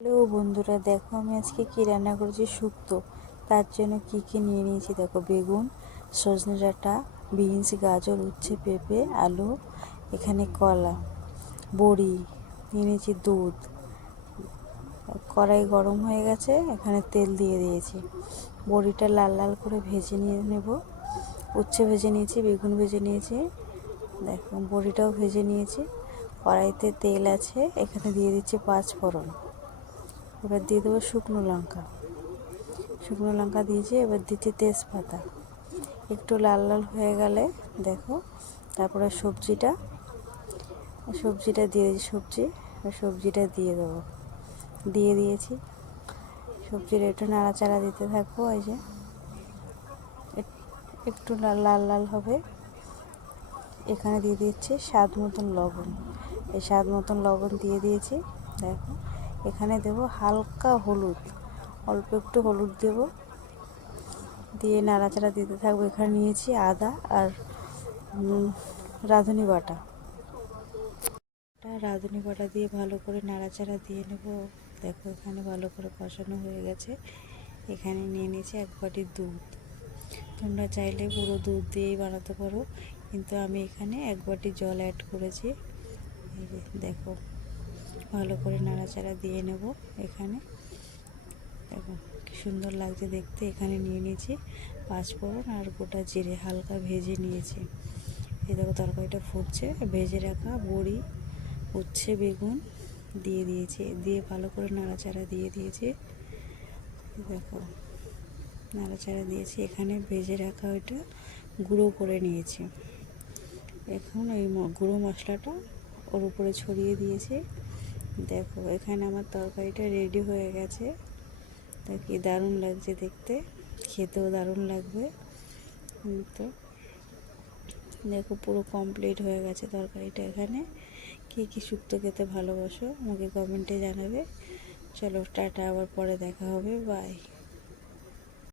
Hello বন্ধুরা, দেখো আমি আজকে কি রান্না করেছি শুক্তো। তার জন্য কি কি নিয়ে নিয়েছি দেখো: বেগুন, সজনে ডাঁটা, বিনস, গাজর, উচ্ছে, পেঁপে, আলু, এখানে কলা, বড়ি নিয়ে নিয়েছি, দুধ। কড়াই গরম হয়ে গেছে, এখানে তেল দিয়ে দিয়েছি। বড়িটা লাল লাল করে ভেজে নিয়ে নেব। উচ্ছে ভেজে নিয়েছি, বেগুন ভেজে নিয়েছি, দেখো বড়িটাও ভেজে নিয়েছি। কড়াইতে তেল আছে, এখানে দিয়ে দিচ্ছি 5 ফোড়ন। এবার দিয়ে দেবো শুকনো লঙ্কা দিয়েছি। এবার দিচ্ছি তেজপাতা। একটু লাল লাল হয়ে গেলে দেখো, তারপরে সবজিটা দিয়ে দিয়েছি। সবজিটা দিয়ে দেবো, দিয়ে দিয়েছি। সবজিটা একটু নাড়াচাড়া দিতে থাকবো। এই যে একটু লাল লাল হবে, এখানে দিয়ে দিচ্ছি স্বাদ মতন লবণ। এই স্বাদ মতন লবণ দিয়ে দিয়েছি। দেখো এখানে দেবো হালকা হলুদ, অল্প একটু হলুদ দেব, দিয়ে নাড়াচাড়া দিতে থাকবো। এখানে নিয়েছি আদা আর রাঁধুনি বাটা। রাঁধুনি বাটা দিয়ে ভালো করে নাড়াচাড়া দিয়ে নেব। দেখো এখানে ভালো করে কষানো হয়ে গেছে। এখানে নিয়ে নিয়েছি 1 বাটি দুধ। তোমরা চাইলে পুরো দুধ দিয়েই বানাতে পারো, কিন্তু আমি এখানে 1 বাটি জল অ্যাড করেছি। এই যে দেখো, ভালো করে নাড়াচাড়া দিয়ে নেব। এখানে দেখো কি সুন্দর লাগছে দেখতে। এখানে নিয়ে নিয়েছি 5 ফোড়ন আর গোটা জিরে হালকা ভেজে নিয়েছি। এই দেখো তরকারিটা ফুটছে। ভেজে রাখা বড়ি, উচ্ছে, বেগুন দিয়ে দিয়েছি, দিয়ে ভালো করে নাড়াচাড়া দিয়ে দিয়েছি। দেখো নাড়াচাড়া দিয়েছি। এখানে ভেজে রাখা ওইটা গুঁড়ো করে নিয়েছি। এখন এই গুঁড়ো মশলাটা ওর উপরে ছড়িয়ে দিয়েছি। দেখো এখানে আমার তরকারিটা রেডি হয়ে গেছে। তা কি দারুণ লাগছে দেখতে, খেতেও দারুণ লাগবে। তো দেখো পুরো কমপ্লিট হয়ে গেছে তরকারিটা। এখানে কে কী শুক্তো খেতে ভালোবাসো আমাকে কমেন্টে জানাবে। চলো টাটা, আবার পরে দেখা হবে, বাই।